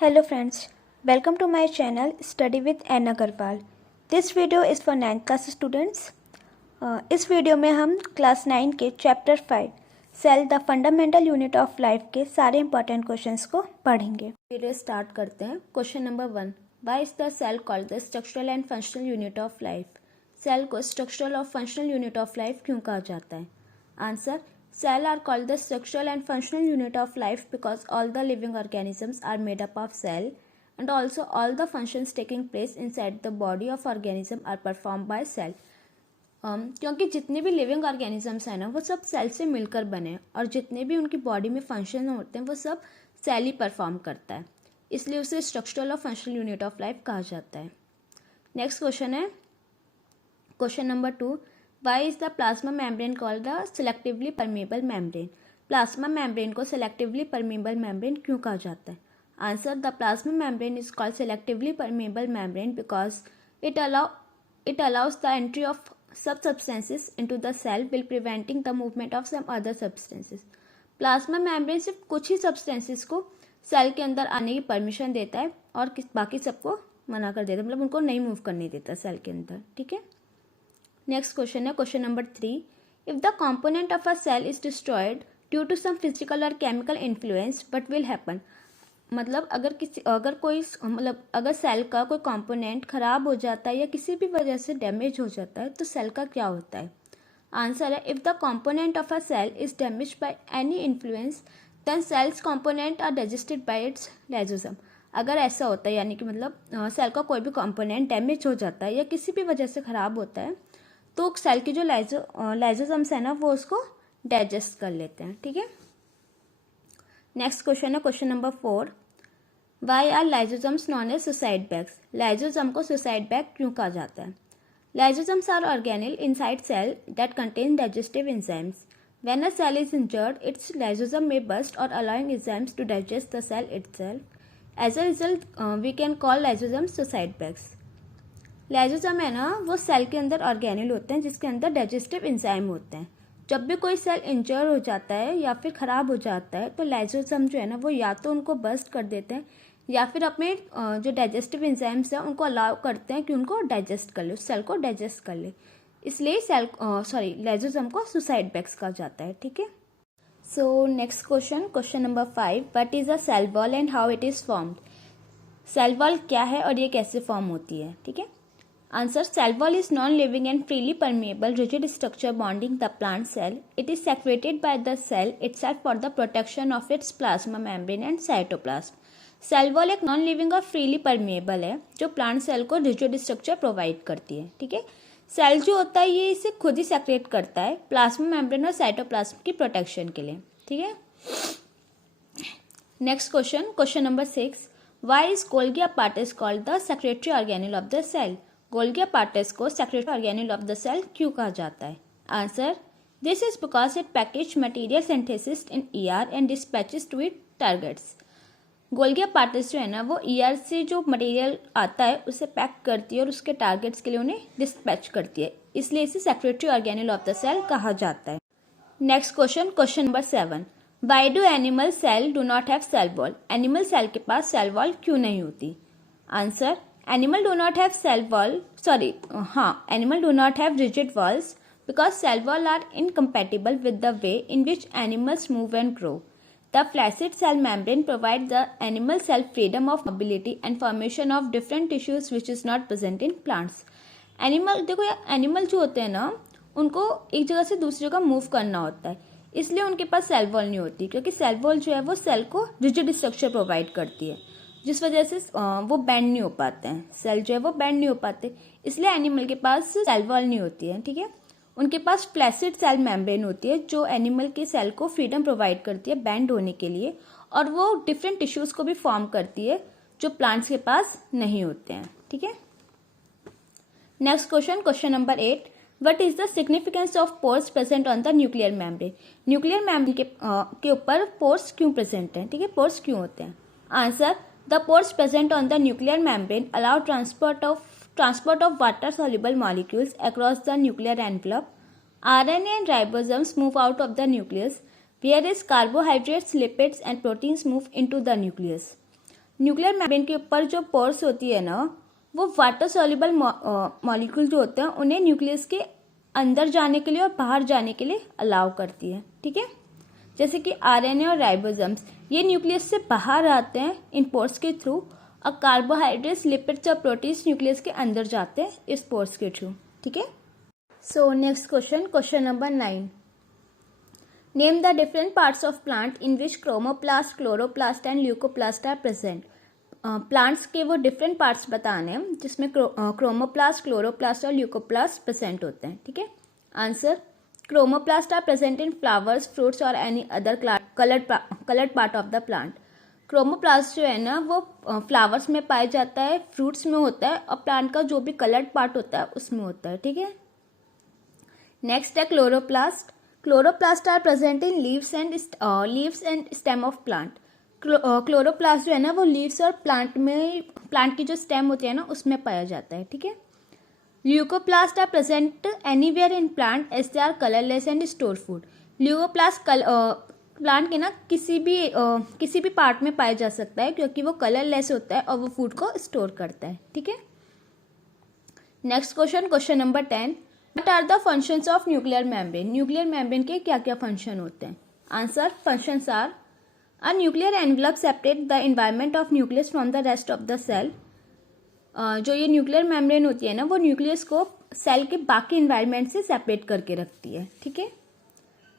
Hello friends, welcome to my channel Study with Anna Agarwal. This video is for 9th class students. इस video में हम class 9 के chapter 5 cell the fundamental unit of life के सारे important questions को पढ़ेंगे। Video start करते हैं। Question number 1, why is the cell called the structural and functional unit of life? Cell को स्ट्रक्चरल और फंक्शनल यूनिट ऑफ लाइफ क्यों कहा जाता है? Answer, cell are called the structural and functional unit of life because all the living organisms are made up of cell and also all the functions taking place inside the body of organism are performed by cell. क्योंकि जितने भी living organisms हैं ना वो सब cell से मिलकर बने हैं और जितने भी उनकी बॉडी में फंक्शन होते हैं वो सब सेल ही परफॉर्म करता है, इसलिए उसे स्ट्रक्चरल और फंक्शनल यूनिट ऑफ लाइफ कहा जाता है। नेक्स्ट क्वेश्चन है question number 2, why is the plasma membrane called the selectively permeable membrane? Plasma membrane को सेलेक्टिवली परमेबल मेम्ब्रेन क्यों कहा जाता है? Answer, the plasma membrane is called selectively permeable membrane because it allows the entry of some substances into the cell while preventing the movement of some other substances. Plasma membrane सिर्फ कुछ ही substances को cell के अंदर आने की permission देता है और बाकी सबको मना कर देता है, मतलब उनको नहीं मूव करने देता सेल के अंदर। ठीक है। नेक्स्ट क्वेश्चन है question number 3, if the component of a cell is destroyed due to some physical or chemical influence what will happen? मतलब अगर सेल का कोई कंपोनेंट खराब हो जाता है या किसी भी वजह से डैमेज हो जाता है तो सेल का क्या होता है? आंसर है, if the component of a cell is damage by any influence then cells component are digested by its lysosome. अगर ऐसा होता है यानी कि मतलब सेल का कोई भी कंपोनेंट डैमेज हो जाता है या किसी भी वजह से ख़राब होता है तो सेल की जो लाइसोसोम्स है ना वो उसको डाइजेस्ट कर लेते हैं। ठीक है। नेक्स्ट क्वेश्चन है question number 4, why are lysosomes known as suicide bags? Lysosome को सुसाइड बैग क्यों कहा जाता है? Lysosomes are organelle inside cell that contain digestive enzymes. When a cell is injured, its lysosome may burst or allowing enzymes to digest the cell itself. As a result, we can call lysosomes suicide bags. Lysosome है ना वो cell के अंदर organelle होते हैं जिसके अंदर digestive enzyme होते हैं। जब भी कोई सेल इंजर हो जाता है या फिर ख़राब हो जाता है तो लाइसोसोम जो है ना वो या तो उनको बर्स्ट कर देते हैं या फिर अपने जो डाइजेस्टिव एंजाइम्स हैं उनको अलाउ करते हैं कि उनको डाइजेस्ट कर ले, उस सेल को डाइजेस्ट कर ले, इसलिए लाइसोसोम को सुसाइड बैग्स कहा जाता है। ठीक है। So next question number 5, what is a cell wall and how it is formed? Cell wall क्या है और ये कैसे फॉर्म होती है? ठीक है। Answer, cell wall is non-living and freely permeable rigid structure bonding the plant cell. It is secreted by the cell itself for the protection of its plasma membrane and cytoplasm. Cell wall एक non living और freely permeable है जो plant cell को rigid structure provide करती है। ठीक है। Cell जो होता है ये इसे खुद ही सेक्रेट करता है प्लाज्मा मेम्ब्रेन और साइटोप्लाज्म की प्रोटेक्शन के लिए। ठीक है। Next question number 6, why is Golgi apparatus called the secretory organelle of the cell? Golgi apparatus को secretory organelle of the cell क्यों कहा जाता है? Answer, this is because it package material synthesis in ER and dispatches to it targets. Golgi apparatus जो है ना वो ER से जो मटेरियल आता है उसे पैक करती है और उसके टारगेट्स के लिए उन्हें डिस्पैच करती है, इसलिए इसे secretory organelle of the cell कहा जाता है। Next question number 7, why do animal cell do not have cell wall? Animal cell के पास सेल वॉल क्यों नहीं होती? Answer, animal do not have rigid walls because cell wall are incompatible with the way in which animals move and grow. The flaccid cell membrane provides the animal cell freedom of mobility and formation of different tissues which is not present in plants. Animal जो होते हैं ना उनको एक जगह से दूसरी जगह मूव करना होता है, इसलिए उनके पास सेल वॉल नहीं होती क्योंकि सेल वॉल जो है वो सेल को रिजिड स्ट्रक्चर प्रोवाइड करती है जिस वजह से वो बैंड नहीं हो पाते हैं, सेल जो है वो बैंड नहीं हो पाते, इसलिए एनिमल के पास सेल वॉल नहीं होती है। ठीक है। उनके पास फ्लैसिड सेल मेम्ब्रेन होती है जो एनिमल के सेल को फ्रीडम प्रोवाइड करती है बैंड होने के लिए और वो डिफरेंट टिश्यूज को भी फॉर्म करती है जो प्लांट्स के पास नहीं होते हैं। ठीक है। Next question number 8, what is the significance of pores present on the nuclear membrane? Nuclear membrane के ऊपर पोर्स क्यों प्रेजेंट हैं? ठीक है। पोर्स क्यों होते हैं? Answer, the pores present on the nuclear membrane allow transport of water soluble molecules across the nuclear envelope. RNA and ribosomes move out of the nucleus, whereas carbohydrates, lipids and proteins move into the nucleus. Nuclear membrane के ऊपर जो pores होती है ना, वो water soluble molecule जो होते हैं उन्हें न्यूक्लियस के अंदर जाने के लिए और बाहर जाने के लिए अलाउ करती है, ठीक है। जैसे कि आरएनए और राइबोसोम्स, ये न्यूक्लियस से बाहर आते हैं इन पोर्स के थ्रू, और कार्बोहाइड्रेट्स, लिपिड्स और प्रोटीन्स न्यूक्लियस के अंदर जाते हैं इस पोर्स के थ्रू, ठीक है। So next question number 9, name the different parts of plant in which chromoplast, chloroplast and leucoplast are present. Plants के वो डिफरेंट पार्ट्स बताने हैं जिसमें क्रोमोप्लास्ट, क्लोरोप्लास्ट और ल्यूकोप्लास्ट प्रेजेंट होते हैं, ठीक है। Answer, chromoplast are present in flowers, fruits or any other coloured part of the plant. Chromoplast जो है ना वो फ्लावर्स में पाया जाता है, फ्रूट्स में होता है और प्लांट का जो भी कलर्ड पार्ट होता है उसमें होता है, ठीक है। नेक्स्ट है chloroplast. Chloroplast are present in leaves and stem of plant. Chloroplast जो है ना वो लीव्स और प्लांट की जो स्टेम होती है ना उसमें पाया जाता है, ठीक है। Leucoplast are present anywhere in plant as they are colourless and store food. Leucoplast plant के ना किसी भी पार्ट में पाया जा सकता है क्योंकि वो कलरलेस होता है और वो फूड को स्टोर करता है, ठीक है। Next question number 10, what are the functions of nuclear membrane. Nuclear membrane के क्या क्या फंक्शन होते हैं। Answer, functions are, a nuclear envelope separate the environment of nucleus from the rest of the cell. जो ये न्यूक्लियर मेम्ब्रेन होती है ना वो न्यूक्लियस को सेल के बाकी एनवायरनमेंट से सेपरेट करके रखती है, ठीक है।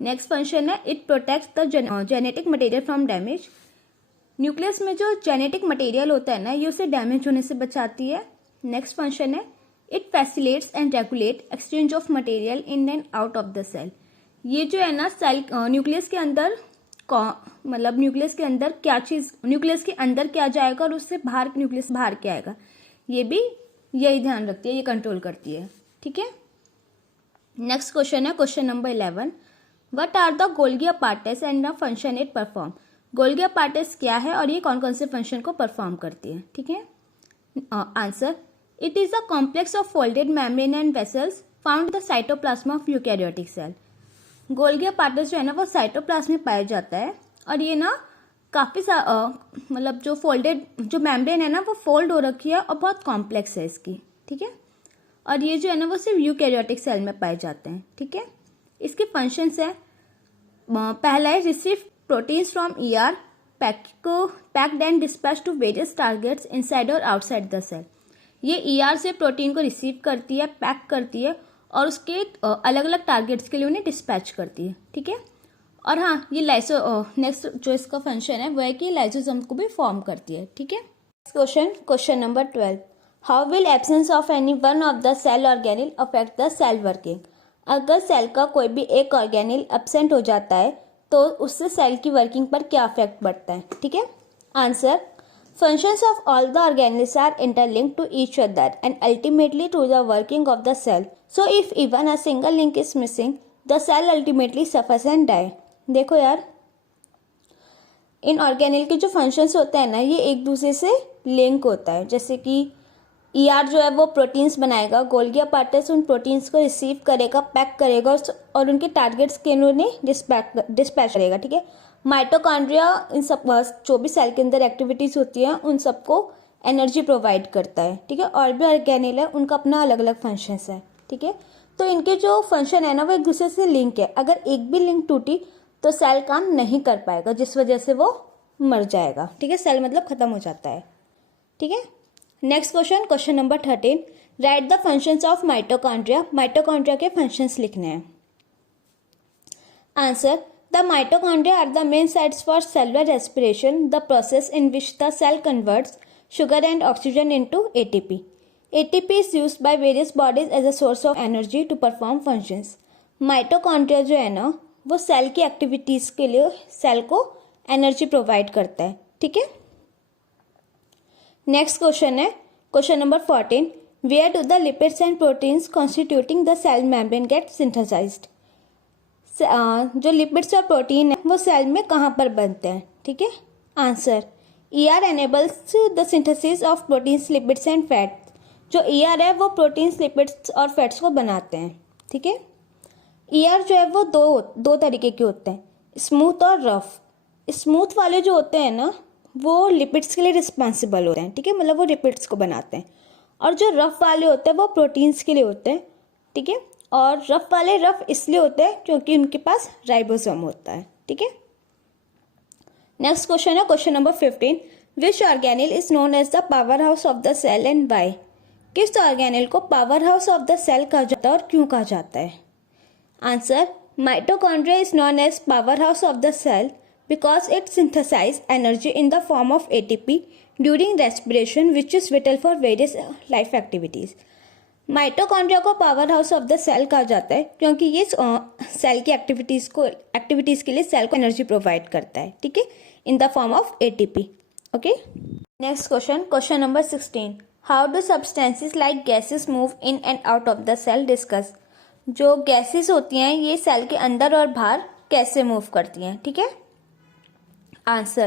नेक्स्ट फंक्शन है, it protects the genetic material from damage. Nucleus में जो जेनेटिक मटेरियल होता है ना ये उसे डैमेज होने से बचाती है। नेक्स्ट फंक्शन है, it facilitates and regulate exchange of material in and out of the cell. ये जो है ना सेल न्यूक्लियस के अंदर मतलब न्यूक्लियस के अंदर क्या जाएगा और उससे बाहर न्यूक्लियस बाहर क्या आएगा, ये भी यही ध्यान रखती है, ये कंट्रोल करती है, ठीक है। नेक्स्ट क्वेश्चन है question number 11, what are the golgi apparatus and the function it perform. Golgi apparatus क्या है और ये कौन कौन से फंक्शन को परफॉर्म करती है, ठीक है। Answer, it is a complex of folded membrane and vessels found the cytoplasm of eukaryotic cell. Golgi apparatus जो है ना वो साइटोप्लाज्म में पाया जाता है और ये ना काफ़ी मतलब जो मेम्ब्रेन है ना वो फोल्ड हो रखी है और बहुत कॉम्प्लेक्स है इसकी, ठीक है। और ये जो है ना वो सिर्फ यूकैरियोटिक सेल में पाए जाते हैं, ठीक है। इसके फंक्शंस है, पहला है receive proteins from ER, packed and dispatch to various targets inside और आउटसाइड द सेल। ये ईआर से प्रोटीन को रिसीव करती है, पैक करती है और उसके अलग अलग टारगेट्स के लिए उन्हें डिस्पैच करती है, ठीक है। और हाँ, ये नेक्स्ट जो इसका फंक्शन है वो है कि लाइसोसोम को भी फॉर्म करती है, ठीक है। Question number 12, how will absence of any one of the cell organelle affect the cell working. अगर सेल का कोई भी एक ऑर्गेनिल एब्सेंट हो जाता है तो उससे सेल की वर्किंग पर क्या इफेक्ट पड़ता है, ठीक है। Answer, functions of all the organelles are interlinked to each other and ultimately to the working of the cell. So if even a single link is missing, the cell ultimately suffers and die. देखो यार, इन organelle के जो functions होते हैं ना ये एक दूसरे से लिंक होता है। जैसे कि ईआर जो है वो प्रोटीन्स बनाएगा, गोल्गी अपार्टस उन प्रोटीन्स को रिसीव करेगा, पैक करेगा और उनके टारगेट्स के उन्हें डिस्पैच करेगा, ठीक है। माइटोकॉन्ड्रिया इन सब जो भी सेल के अंदर एक्टिविटीज़ होती हैं उन सबको एनर्जी प्रोवाइड करता है, ठीक है। और भी ऑर्गेनिल है उनका अपना अलग अलग फंक्शंस है, ठीक है। तो इनके जो फंक्शन है ना वो एक दूसरे से लिंक है। अगर एक भी लिंक टूटी तो सेल काम नहीं कर पाएगा जिस वजह से वो मर जाएगा, ठीक है। सेल मतलब खत्म हो जाता है, ठीक है। Next question number 13, right the functions of mitochondria. Mitochondria के फंक्शंस लिखने हैं। Answer, the mitochondria are the main sites for cellular respiration, the process in which the cell converts sugar and oxygen into ATP. ATP is used by various bodies as a source of energy to perform functions. Mitochondria जो है ना वो cell की activities के लिए cell को energy provide करता है, ठीक है। नेक्स्ट क्वेश्चन है question number 14, where do the lipids and proteins constituting the cell membrane get synthesised. जो लिपिड्स और प्रोटीन है वो सेल में कहाँ पर बनते हैं, ठीक है। Answer, ER enables the synthesis of proteins, lipids and fats. जो ईआर है वो प्रोटीन्स, लिपिड्स और फैट्स को बनाते हैं, ठीक है। ईआर जो है वो दो तरीके के होते हैं, स्मूथ और रफ। स्मूथ वाले जो होते हैं ना वो लिपिड्स के लिए रिस्पॉन्सिबल होते हैं, ठीक है, मतलब वो लिपिड्स को बनाते हैं। और जो रफ वाले होते हैं वो प्रोटीन्स के लिए होते हैं, ठीक है। और रफ वाले रफ इसलिए होते हैं क्योंकि उनके पास राइबोसोम होता है, ठीक है। नेक्स्ट क्वेश्चन है question number 15, which organelle is known as the powerhouse of the cell and why. किस ऑर्गेनेल को powerhouse of the cell कहा जाता है और क्यों कहा जाता है? Answer, mitochondria is known as powerhouse of the cell because it synthesizes energy in the form of ATP during respiration, which is vital for various life activities. Mitochondria को powerhouse of the cell कहा जाता है क्योंकि ये cell की activities के लिए cell को एनर्जी प्रोवाइड करता है, ठीक है, in the form of ATP। Okay, next question number 16, how do substances like gases move in and out of the cell discuss. जो गैसेस होती हैं ये सेल के अंदर और बाहर कैसे मूव करती हैं, ठीक है। Answer,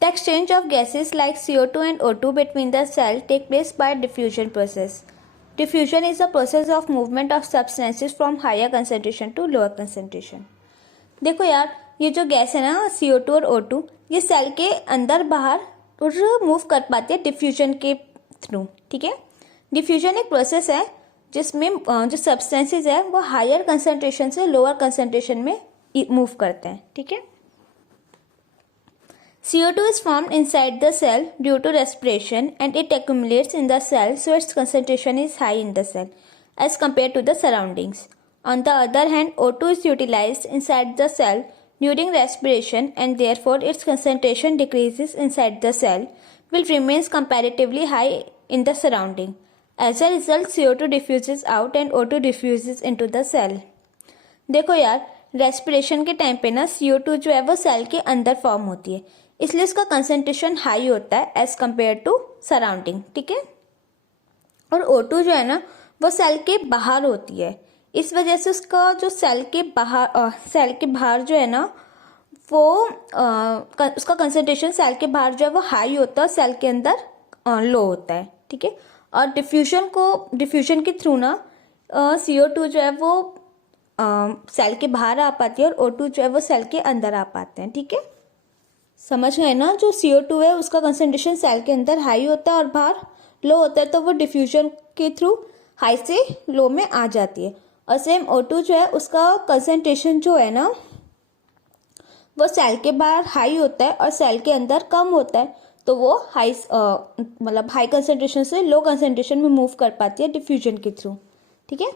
the exchange of gases like CO2 and O2 between the cell take place by diffusion process. Diffusion is the process of movement of substances from higher concentration to lower concentration. देखो यार, ये जो gas है ना CO2 और O2, ये cell के अंदर बाहर और मूव कर पाती है डिफ्यूजन के थ्रू, ठीक है। डिफ्यूजन एक प्रोसेस है जिसमें जो सब्सटेंसेस है वो हायर कंसनट्रेशन से लोअर कंसनट्रेशन में मूव करते हैं, ठीक है। CO2 is formed inside the cell due to respiration and it accumulates in the cell, so its concentration is high in the cell as compared to the surroundings. On the other hand, O2 is utilized inside the cell during respiration and therefore its concentration decreases inside the cell which remains comparatively high in the surrounding. As a result, CO2 diffuses out and O2 diffuses into the cell. देखो यार, respiration के time पे ना CO2 जो है वो cell के अंदर फॉर्म होती है, इसलिए इसका कंसंट्रेशन हाई होता है एज कम्पेयर टू सराउंडिंग, ठीक है। और O2 जो है ना वो सेल के बाहर होती है, इस वजह से उसका जो सेल के बाहर जो है ना वो उसका कंसंट्रेशन सेल के बाहर जो है वो हाई होता है, सेल के अंदर लो होता है, ठीक है। और डिफ्यूजन के थ्रू ना CO2 जो है वो सेल के बाहर आ पाती है और O2 जो है वो सेल के अंदर आ पाते हैं, ठीक है। समझ गए ना, जो CO2 है उसका कंसंट्रेशन सेल के अंदर हाई होता है और बाहर लो होता है, तो वो डिफ्यूजन के थ्रू हाई से लो में आ जाती है। और सेम O2 जो है उसका कंसंट्रेशन जो है ना वो सेल के बाहर हाई होता है और सेल के अंदर कम होता है, तो वो हाई कंसंट्रेशन से लो कंसंट्रेशन में मूव कर पाती है डिफ्यूजन के थ्रू, ठीक है।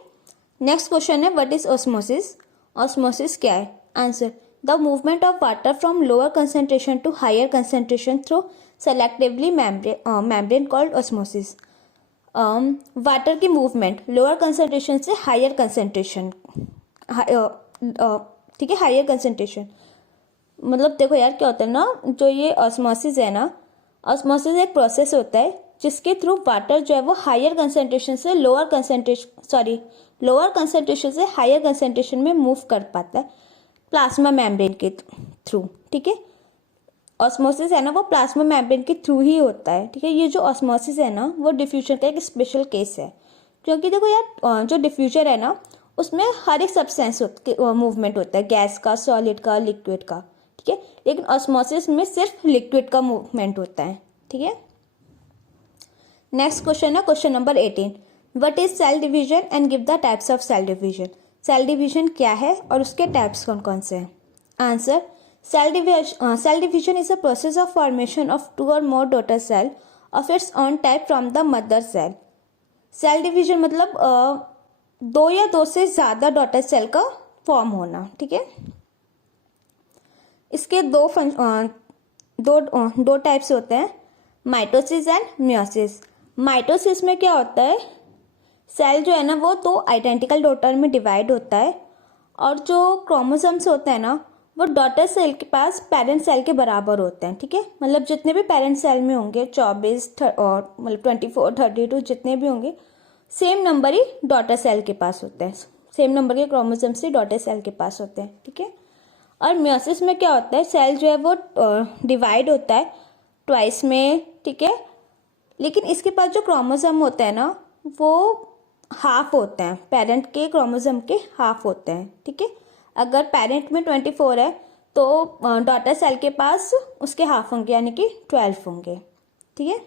नेक्स्ट क्वेश्चन है, व्हाट इज ऑस्मोसिस। ऑस्मोसिस क्या है? Answer, the movement of water from lower concentration to higher concentration through selectively membrane called osmosis. Water की मूवमेंट लोअर कंसंट्रेशन से हायर कंसंट्रेशन, ठीक है, हायर कंसंट्रेशन मतलब देखो यार क्या होता है ना, जो ये ऑस्मोसिस है ना, ऑस्मोसिस एक प्रोसेस होता है जिसके थ्रू वाटर जो है वो हायर कंसंट्रेशन से लोअर कंसंट्रेशन से हायर कंसंट्रेशन में मूव कर पाता है प्लाज्मा मेम्ब्रेन के थ्रू, ठीक है। ऑस्मोसिस है ना वो प्लाज्मा मेम्ब्रेन के थ्रू ही होता है, ठीक है। ये जो ऑस्मोसिस है ना वो डिफ्यूजन का एक स्पेशल केस है, क्योंकि देखो यार जो डिफ्यूजन है ना उसमें हर एक सब्सटेंस मूवमेंट होता है, गैस का, सॉलिड का, लिक्विड का, ठीक है। लेकिन ऑस्मोसिस में सिर्फ लिक्विड का मूवमेंट होता है, ठीक है। नेक्स्ट क्वेश्चन है question number 18, what is cell division and give the types of cell division. Cell division क्या है और उसके टाइप्स कौन कौन से हैं? Answer, cell division is a process of formation of 2 or more daughter cell of its own type from the mother cell. Cell division मतलब 2 या 2 से ज़्यादा डॉटर सेल का फॉर्म होना, ठीक है। इसके दो टाइप्स होते हैं, माइटोसिस एंड मियोसिस। माइटोसिस में क्या होता है, सेल जो है ना वो 2 आइडेंटिकल डॉटर में डिवाइड होता है और जो क्रोमोसोम्स होते हैं ना वो डॉटर सेल के पास पेरेंट सेल के बराबर होते हैं, ठीक है। मतलब जितने भी पेरेंट सेल में होंगे 24 और मतलब 24, 32 जितने भी होंगे, सेम नंबर ही डॉटर सेल के पास होते हैं, सेम नंबर के क्रोमोसोम्स ही डॉटर सेल के पास होते हैं, ठीक है। और मियोसिस में क्या होता है, सेल जो है वो डिवाइड होता है ट्वाइस में, ठीक है। लेकिन इसके पास जो क्रोमोसोम होते हैं ना वो हाफ होते हैं, पेरेंट के क्रोमोसोम के हाफ होते हैं, ठीक है। अगर पेरेंट में 24 है तो तो डॉटर सेल के पास उसके हाफ होंगे यानी कि 12 होंगे। ठीक है,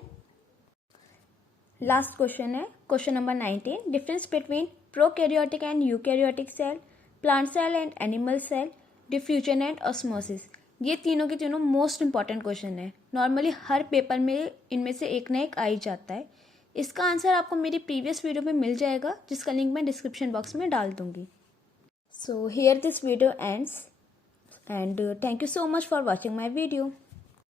लास्ट क्वेश्चन है question number 19, difference between prokaryotic and eukaryotic cell, plant cell and animal cell, diffusion and osmosis. ये तीनों के तीनों मोस्ट इंपॉर्टेंट क्वेश्चन है। नॉर्मली हर पेपर में इनमें से एक ना एक आ ही जाता है। इसका आंसर आपको मेरी प्रीवियस वीडियो में मिल जाएगा, जिसका लिंक मैं डिस्क्रिप्शन बॉक्स में डाल दूंगी। So here this video ends and thank you so much for watching my video.